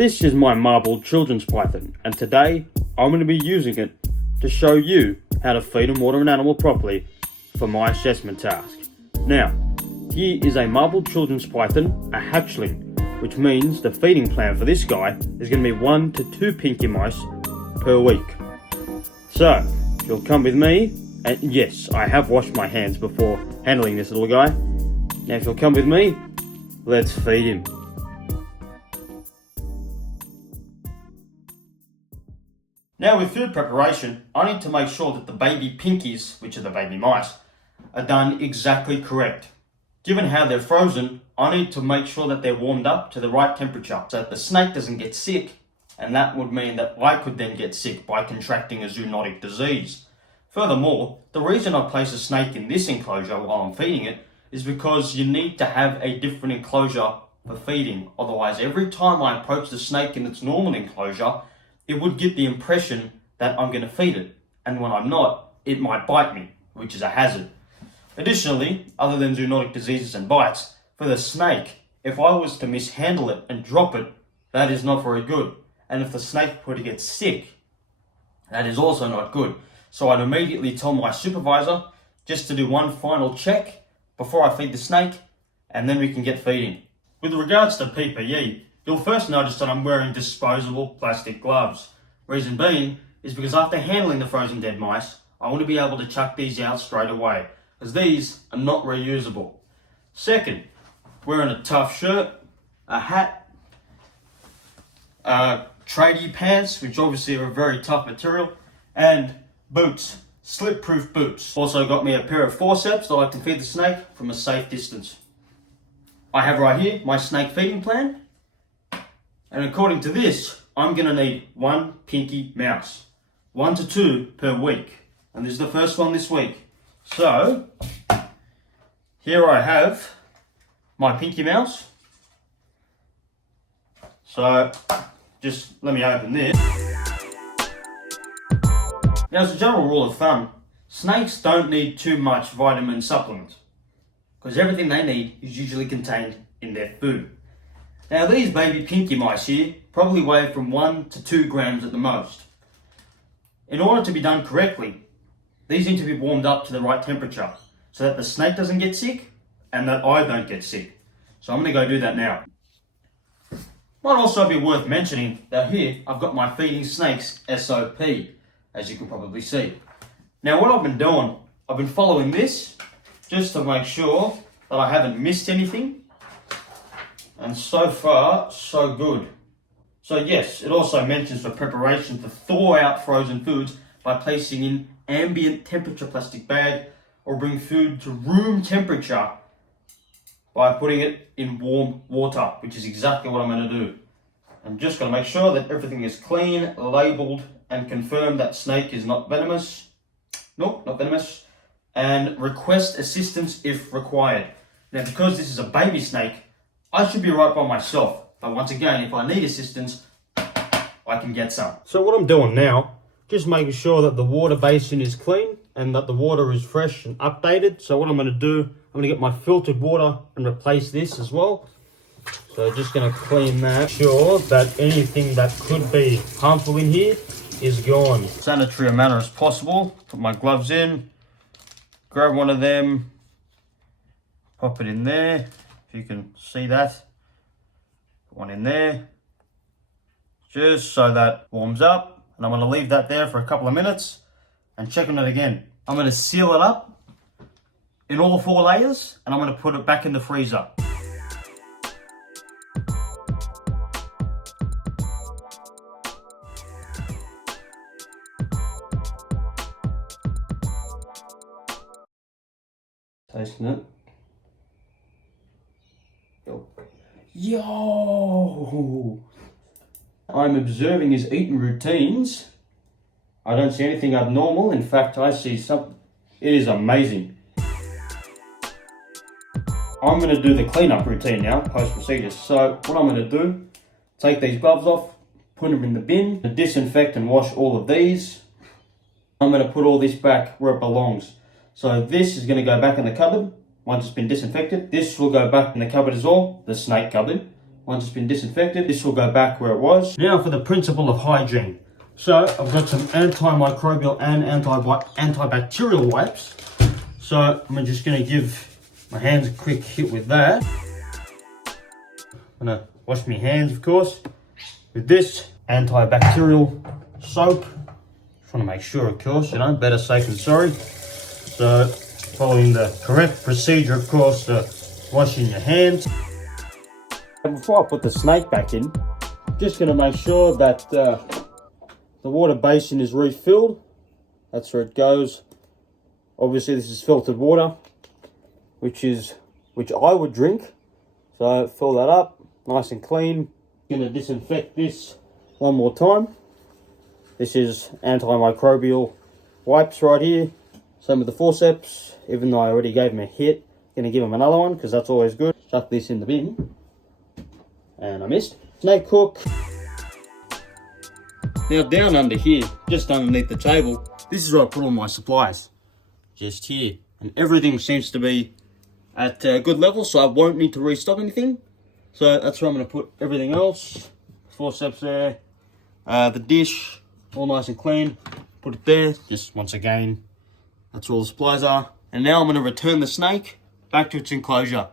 This is my marbled children's python, and today I'm going to be using it to show you how to feed and water an animal properly for my assessment task. Now, here is a marbled children's python, a hatchling, which means the feeding plan for this guy is going to be 1 to 2 pinky mice per week. So, you'll come with me, and yes, I have washed my hands before handling this little guy. Now if you'll come with me, let's feed him. Now with food preparation, I need to make sure that the baby pinkies, which are the baby mice, are done exactly correct. Given how they're frozen, I need to make sure that they're warmed up to the right temperature so that the snake doesn't get sick, and that would mean that I could then get sick by contracting a zoonotic disease. Furthermore, the reason I place a snake in this enclosure while I'm feeding it is because you need to have a different enclosure for feeding. Otherwise, every time I approach the snake in its normal enclosure, it would get the impression that I'm going to feed it. And when I'm not, it might bite me, which is a hazard. Additionally, other than zoonotic diseases and bites, for the snake, if I was to mishandle it and drop it, that is not very good. And if the snake were to get sick, that is also not good. So I'd immediately tell my supervisor just to do one final check before I feed the snake, and then we can get feeding. With regards to PPE, you'll first notice that I'm wearing disposable plastic gloves. Reason being is because after handling the frozen dead mice, I want to be able to chuck these out straight away, as these are not reusable. Second, wearing a tough shirt, a hat, tradie pants, which obviously are a very tough material, and boots, slip-proof boots. Also got me a pair of forceps that I can feed the snake from a safe distance. I have right here my snake feeding plan, and according to this, I'm going to need 1 pinky mouse, 1 to 2 per week, and this is the first one this week. So, here I have my pinky mouse. So, just let me open this. Now, as a general rule of thumb, snakes don't need too much vitamin supplement because everything they need is usually contained in their food. Now, these baby pinky mice here probably weigh from 1 to 2 grams at the most. In order to be done correctly, these need to be warmed up to the right temperature so that the snake doesn't get sick and that I don't get sick. So I'm going to go do that now. Might also be worth mentioning that here I've got my feeding snakes SOP, as you can probably see. Now what I've been doing, I've been following this just to make sure that I haven't missed anything. And so far, so good. So yes, it also mentions the preparation to thaw out frozen foods by placing in ambient temperature plastic bag or bring food to room temperature by putting it in warm water, which is exactly what I'm going to do. I'm just going to make sure that everything is clean, labelled, and confirm that snake is not venomous. Nope, not venomous. And request assistance if required. Now, because this is a baby snake, I should be right by myself. But once again, if I need assistance, I can get some. So what I'm doing now, just making sure that the water basin is clean and that the water is fresh and updated. So what I'm going to do, I'm going to get my filtered water and replace this as well. So just going to clean that, sure that anything that could be harmful in here is gone. Sanitary manner as possible. Put my gloves in, grab one of them, pop it in there, if you can see that. Put one in there, just so that warms up, and I'm going to leave that there for a couple of minutes and check on it again. I'm going to seal it up in all 4 layers, and I'm going to put it back in the freezer. Tasting it. Yo! I'm observing his eating routines. I don't see anything abnormal. In fact, I see something. It is amazing. I'm going to do the cleanup routine now, post-procedure. So what I'm going to do, take these gloves off, put them in the bin, disinfect and wash all of these. I'm going to put all this back where it belongs. So this is going to go back in the cupboard once it's been disinfected. This will go back in the cupboard as well, the snake cupboard. Once it's been disinfected, this will go back where it was. Now for the principle of hygiene. So I've got some antimicrobial and antibacterial wipes. So I'm just going to give my hands a quick hit with that. I'm going to wash my hands, of course, with this antibacterial soap. Just want to make sure, of course, better safe than sorry. So following the correct procedure, of course, washing your hands. And before I put the snake back in, I'm just going to make sure that the water basin is refilled. That's where it goes. Obviously this is filtered water, which I would drink. So fill that up, nice and clean. Going to disinfect this one more time. This is antimicrobial wipes right here. Same with the forceps, even though I already gave him a hit. Going to give him another one because that's always good. Chuck this in the bin. And I missed. Snake hook. Now down under here, just underneath the table, this is where I put all my supplies. Just here. And everything seems to be at a good level, so I won't need to restock anything. So that's where I'm going to put everything else. Forceps there. The dish, all nice and clean. Put it there. Just once again, that's where all the supplies are. And now I'm going to return the snake back to its enclosure.